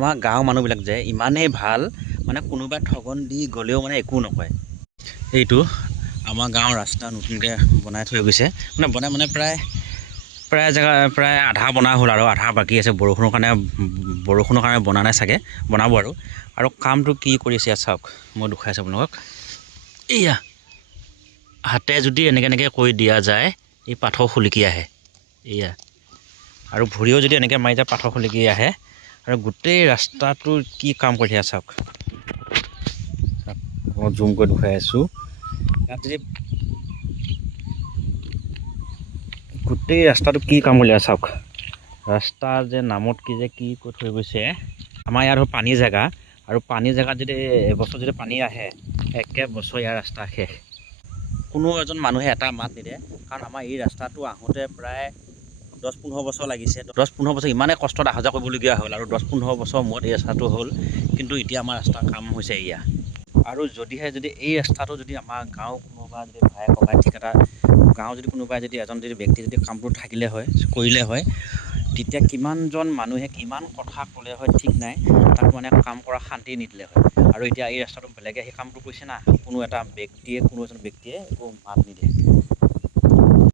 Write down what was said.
আমাৰ গাঁৱৰ মানুহবিলাক যে ইমানেই ভাল মানে কোনোবাই ঠগন দি গ'লেও মানে একো নকয়। এইটো আমাৰ গাঁৱৰ ৰাস্তা নতুনকৈ বনাই থৈ গৈছে, মানে প্ৰায় আধা বনা হ'ল আৰু আধা বাকী আছে। বৰষুণৰ কাৰণে বনা নাই চাগে, বনাব আৰু কামটো কি কৰিছে ইয়াত চাওক, মই দেখুৱাইছোঁ আপোনালোকক। এয়া হাতে যদি এনেকৈ কৰি দিয়া যায় এই পাথৰ খুলিকি আহে, এয়া আৰু ভৰিও যদি এনেকৈ মাৰি যায় পাথৰ খুলিকি আহে। আৰু গোটেই ৰাস্তাটো কি কাম কৰি থাকে চাওক, মই জুম কৰি দেখুৱাই আছোঁ। ইয়াত যদি গোটেই ৰাস্তাটো কি কাম কৰি আছে চাওক, ৰাস্তাৰ যে নামত কি কৈ থৈ গৈছে। আমাৰ ইয়াত পানী জেগা, আৰু পানী জেগাত যদি এবছৰ যদি পানী আহে একে বছৰ ইয়াৰ ৰাস্তা শেষ। কোনো এজন মানুহে এটা মাত নিদিয়ে, কাৰণ আমাৰ এই ৰাস্তাটো আহোঁতে প্ৰায় 10-15 বছৰ লাগিছে। 10-15 বছৰ ইমানেই কষ্টত অহা যোৱা কৰিবলগীয়া হ'ল, আৰু 10-15 বছৰ মূৰত এই ৰাস্তাটো হ'ল। কিন্তু এতিয়া আমাৰ ৰাস্তাৰ কাম হৈছে এয়া। আৰু যদি এই ৰাস্তাটো যদি আমাৰ গাঁও কোনোবা যদি ভাই ককাই ঠিকাদাৰ গাঁও যদি কোনোবাই যদি এজন ব্যক্তি যদি কামটো কৰিলে হয়, তেতিয়া কিমানজন মানুহে কিমান কথা ক'লে হয় ঠিক নাই, তাক মানে কাম কৰা শান্তি নিদিলে হয়। আৰু এতিয়া এই ৰাস্তাটো বেলেগে সেই কামটো কৰিছে না, কোনো এজন ব্যক্তিয়ে একো মাত নিদিয়ে।